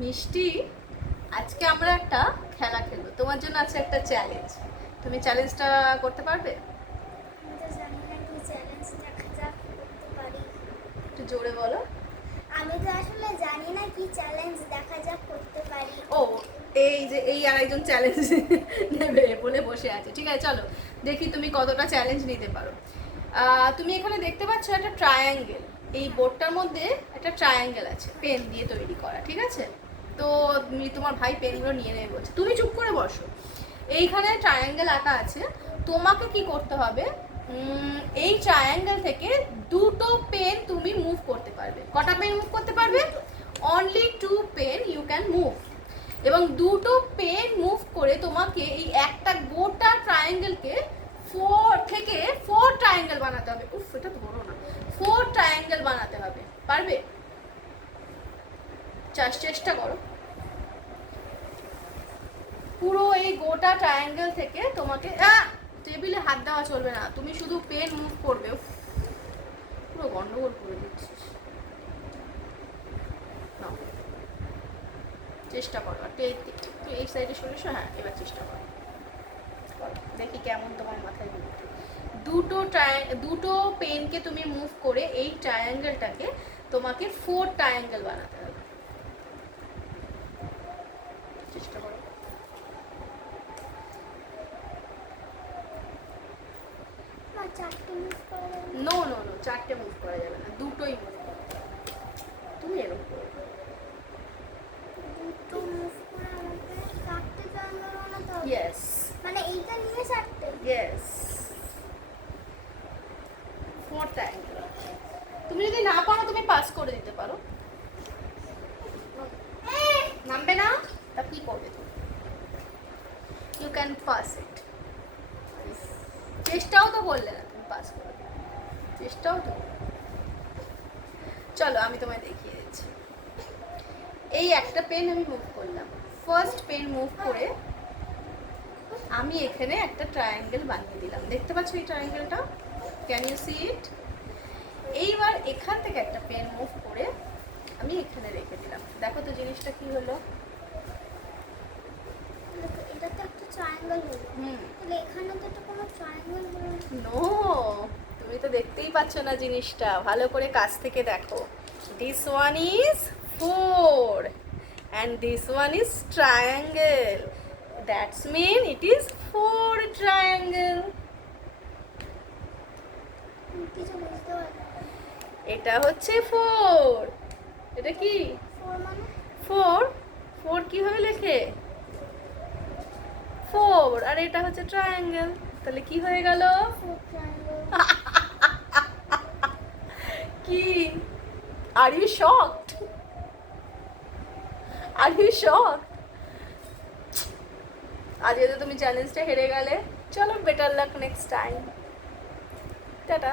মিষ্টি, আজকে আমরা একটা খেলা খেলবো। তোমার জন্য আছে একটা চ্যালেঞ্জ। তুমি চ্যালেঞ্জটা করতে পারবে? আমি তো জানি না কি চ্যালেঞ্জ দেখা যাক করতে পারি। একটু জোরে বলো। আমি তো আসলে জানি না কি চ্যালেঞ্জ দেখা যাক করতে পারি। ও, এই যে এই আরেকজন চ্যালেঞ্জ নেবে বলে বসে আছে। ঠিক আছে, চলো দেখি তুমি কতটা চ্যালেঞ্জ নিতে পারো। তুমি এখানে দেখতে পাচ্ছ একটা ট্রায়াঙ্গেল। এই বোর্ডটার মধ্যে একটা ট্রায়াঙ্গেল আছে, পেন দিয়ে তৈরি করা। ঠিক আছে, তো তোমার ভাই পেনগুলো নিয়ে নেবে বলছে, তুমি চুপ করে বসো। এইখানে ট্রায়াঙ্গেল আঁকা আছে। তোমাকে কি করতে হবে, এই ট্রায়াঙ্গেল থেকে দুটো পেন তুমি মুভ করতে পারবে। কটা পেন মুভ করতে পারবে? Only 2 pen you can move. এবং দুটো পেন মুভ করে তোমাকে এই একটা গোটা ট্রায়াঙ্গেলকে 4 থেকে 4 ট্রায়াঙ্গেল বানাতে হবে। উফ, এটা ধরো না। 4 ট্রায়াঙ্গেল বানাতে হবে। পারবে? চেষ্টা করো। পুরো এই গোটা ট্রায়াঙ্গেল থেকে তোমাকে টেবিলে হাত দেওয়া চলবে না, তুমি শুধু পেন মুভ করবে। উফ, পুরো গন্ডগোল করে দিচ্ছিস। নাও, চেষ্টা করো। একটু এই সাইডে সরে এসো। হ্যাঁ, এবার চেষ্টা করো। দেখি কেমন তোমার মাথায় বুদ্ধি। দুটো পেনকে তুমি মুভ করে এই ট্রায়াঙ্গেলটাকে তোমাকে 4 ট্রায়াঙ্গেল বানাতে হবে। চেষ্টা করো। না, চারটে মিস করে দেবো। নো নো নো, 4টে মুভ করা যাবে না, দুটোই মুভ করতে হবে। তুমি এরকম করবে। দুটো মুভ করে আমাকে চারটে ট্রায়াঙ্গেল বানাতে হবে। ইয়েস মানে এইটা নিয়ে চারটে। Yes, 4 triangle. তুমি যদি না পারো তুমি পাস করে দিতে পারো। নামবে না, তা কি করবে তুমি? ইউ ক্যান পাস ইট। চেষ্টাও তো করলে না তুমি পাস করবে, চেষ্টাও তো করলে। চলো আমি তোমায় দেখিয়ে দিচ্ছি। এই একটা পেন আমি মুভ করলাম, ফার্স্ট পেন মুভ করে আমি এখানে একটা ট্রায়াঙ্গেল বানিয়ে দিলাম। দেখতে পাচ্ছ এই ট্রায়াঙ্গেলটা? ক্যান ইউ সি ইট? এইবার এখান থেকে একটা পেন মুভ করে আমি এখানে রেখে দিলাম। দেখো তো জিনিসটা কি হলো। এটা তো একটা ট্রায়াঙ্গেল হলো। তাহলে এখানে তো একটা কোনো ট্রায়াঙ্গেল হলো না। নো, তুমি তো দেখতেই পাচ্ছ না জিনিসটা, ভালো করে কাছ থেকে দেখো। This one is 4 and this one is triangle. That's mean it is 4 triangle. কিছু বুঝতে পারছি না। এটা হচ্ছে 4। এটা কি? 4 মানে 4 4 কিভাবে লেখে? 4। আর এটা হচ্ছে ট্রায়াঙ্গেল। তাহলে কি হয়ে গেল? 4 ট্রায়াঙ্গেল। কি? Are you shocked? Are you shocked? আজকে তো তুমি চ্যালেঞ্জটা হেরে গেলে। চলো, better luck next time. Tata.